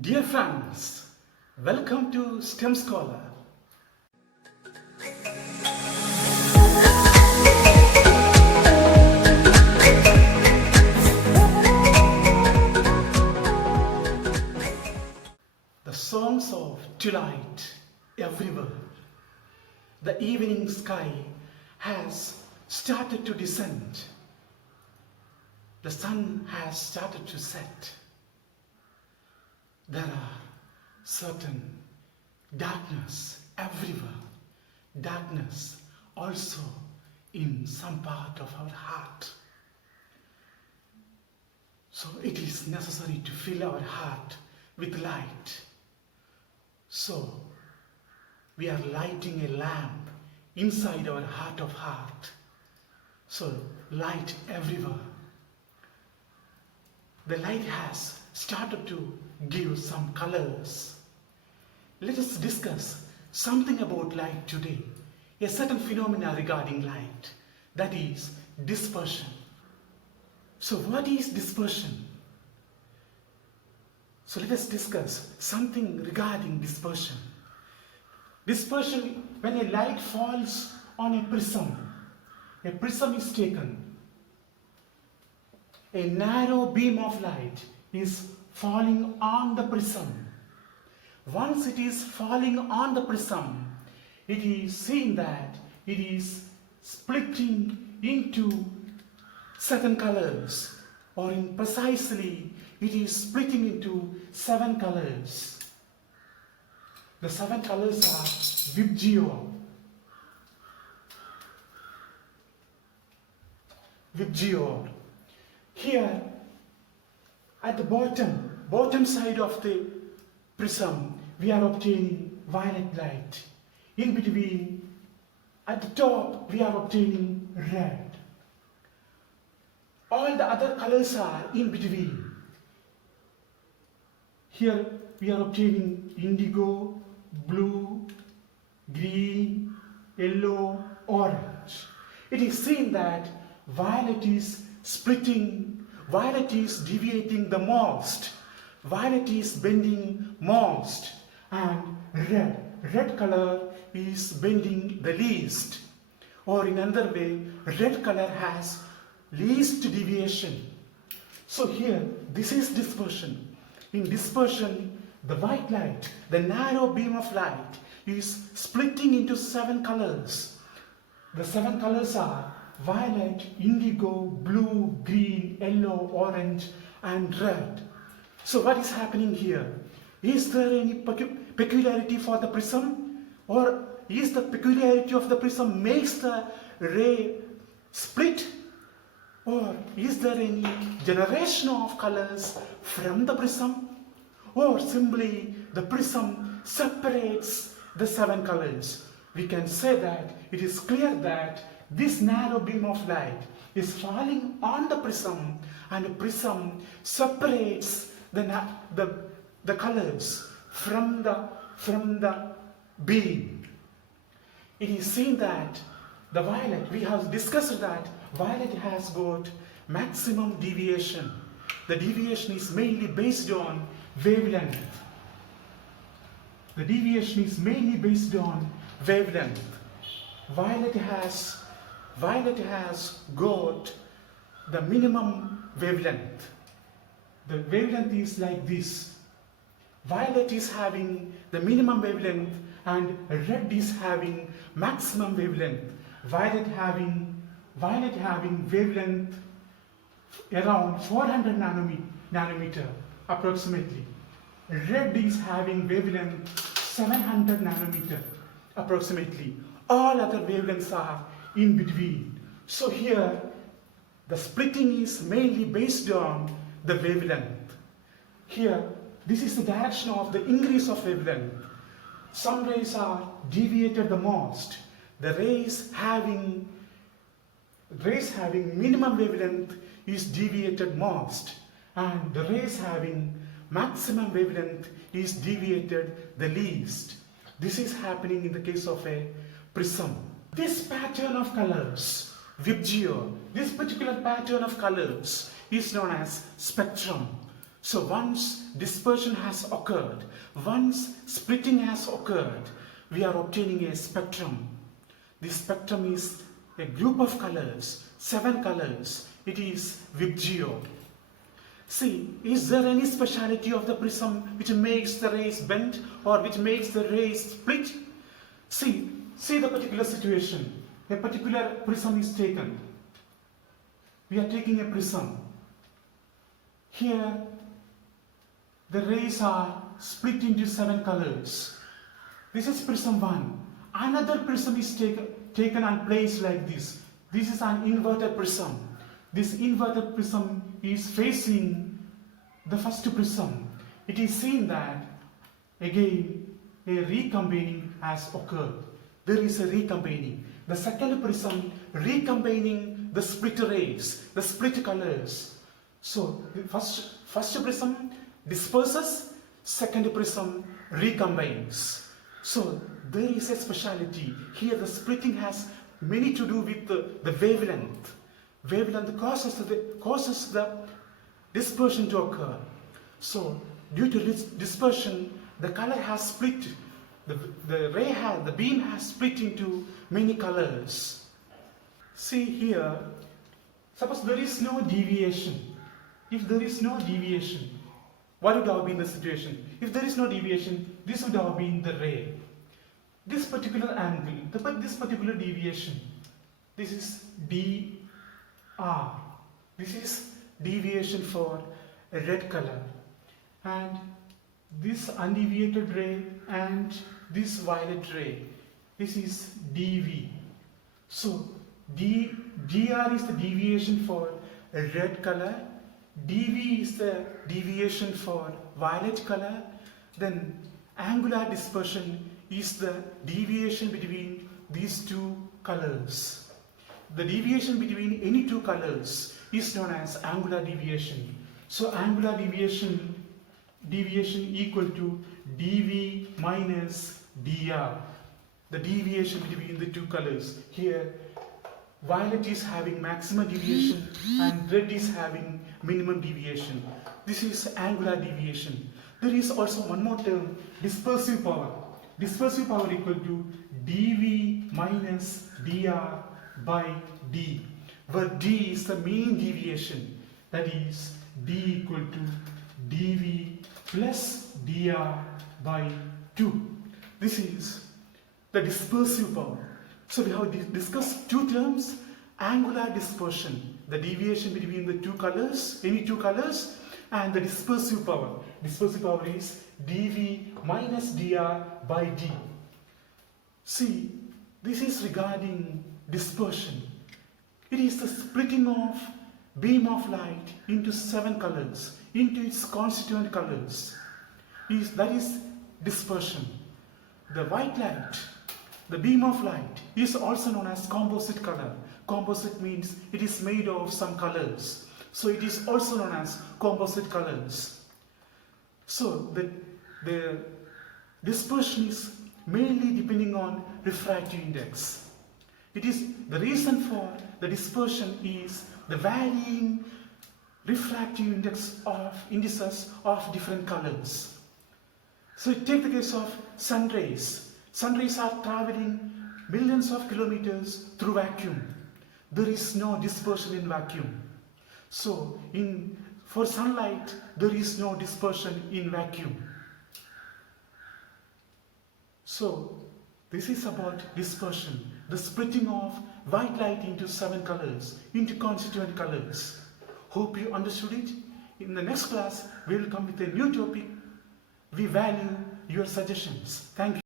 Dear friends, welcome to STEM Scholar. The songs of twilight everywhere. The evening sky has started to descend. The sun has started to set. There are certain darkness everywhere. Darkness also in some part of our heart. So it is necessary to fill our heart with light. So we are lighting a lamp inside our heart of heart. So light everywhere. The light has started to give some colors. Let us discuss something about light today. A certain phenomena regarding light, that is dispersion. So what is dispersion? So let us discuss something regarding dispersion. Dispersion, when a light falls on a prism is taken. A narrow beam of light is falling on the prism. Once it is falling on the prism, it is seen that it is splitting into certain colors, or in precisely it is splitting into 7 colors. The 7 colors are Vibgio. Here at the bottom side of the prism, we are obtaining violet light. In between, at the top, we are obtaining red. All the other colors are in between. Here we are obtaining indigo, blue, green, yellow, orange. It is seen that violet is splitting, violet is deviating the most, violet is bending most, and red color is bending the least. Or in another way, red color has least deviation. So here, this is dispersion. In dispersion, the white light, the narrow beam of light, is splitting into 7 colors. The 7 colors are violet, indigo, blue, green, yellow, orange, and red. So what is happening here? Is there any peculiarity for the prism? Or is the peculiarity of the prism makes the ray split? Or is there any generation of colors from the prism? Or simply the prism separates the 7 colors? We can say that it is clear that this narrow beam of light is falling on the prism, and the prism separates the colors from the beam. It is seen that the violet, we have discussed that violet has got maximum deviation. The deviation is mainly based on wavelength. The deviation is mainly based on wavelength. Violet has got the minimum wavelength. The wavelength is like this. Violet is having the minimum wavelength and red is having maximum wavelength. Violet having wavelength around 400 nanometer approximately. Red is having wavelength 700 nanometer approximately. All other wavelengths are in between. So here the splitting is mainly based on the wavelength. Here this is the direction of the increase of wavelength. Some rays are deviated the most. The rays having minimum wavelength is deviated most, and the rays having maximum wavelength is deviated the least. This is happening in the case of a prism. This pattern of colors, Vibgio, this particular pattern of colors is known as spectrum. So once dispersion has occurred, once splitting has occurred, we are obtaining a spectrum. This spectrum is a group of colors, 7 colors. It is VIBGYO. See, is there any speciality of the prism which makes the rays bend or which makes the rays split? See the particular situation. A particular prism is taken. We are taking a prism. Here, the rays are split into 7 colors. This is prism 1. Another prism is taken and placed like this. This is an inverted prism. This inverted prism is facing the first prism. It is seen that again a recombining has occurred. There is a recombining. The second prism recombining the split rays, the split colors. So the first prism disperses, second prism recombines. So there is a speciality. Here the splitting has many to do with the wavelength. Wavelength causes the dispersion to occur. So due to this dispersion, the color has split. The beam has split into many colors. See here, suppose there is no deviation. If there is no deviation, what would have been the situation? If there is no deviation, this would have been the ray. This particular angle, this particular deviation, this is dr. This is deviation for a red color. And this undeviated ray and this violet ray, this is dv. So dr is the deviation for a red color, dv is the deviation for violet color, then angular dispersion is the deviation between these two colors. The deviation between any two colors is known as angular deviation. So angular deviation equal to dv minus dr, the deviation between the two colors. Here violet is having maximum deviation and red is having minimum deviation. This is angular deviation. There is also one more term, dispersive power. Dispersive power equal to dv minus dr by d, where d is the mean deviation, that is d equal to dv plus dr by 2. This is the dispersive power. So we have discussed two terms: angular dispersion, the deviation between the two colors, any two colors, and the dispersive power. Dispersive power is dv minus dr by d. See, this is regarding dispersion. It is the splitting of beam of light into 7 colors, into its constituent colors. That is dispersion. The white light, the beam of light, is also known as composite color. Composite means it is made of some colors. So it is also known as composite colors. So the dispersion is mainly depending on refractive index. It is the reason for the dispersion is the varying refractive indices of different colors. So take the case of sun rays. Sun rays are traveling millions of kilometers through vacuum. There is no dispersion in vacuum. So for sunlight, there is no dispersion in vacuum. So this is about dispersion, the splitting of white light into 7 colors, into constituent colors. Hope you understood it. In the next class, we will come with a new topic. We value your suggestions. Thank you.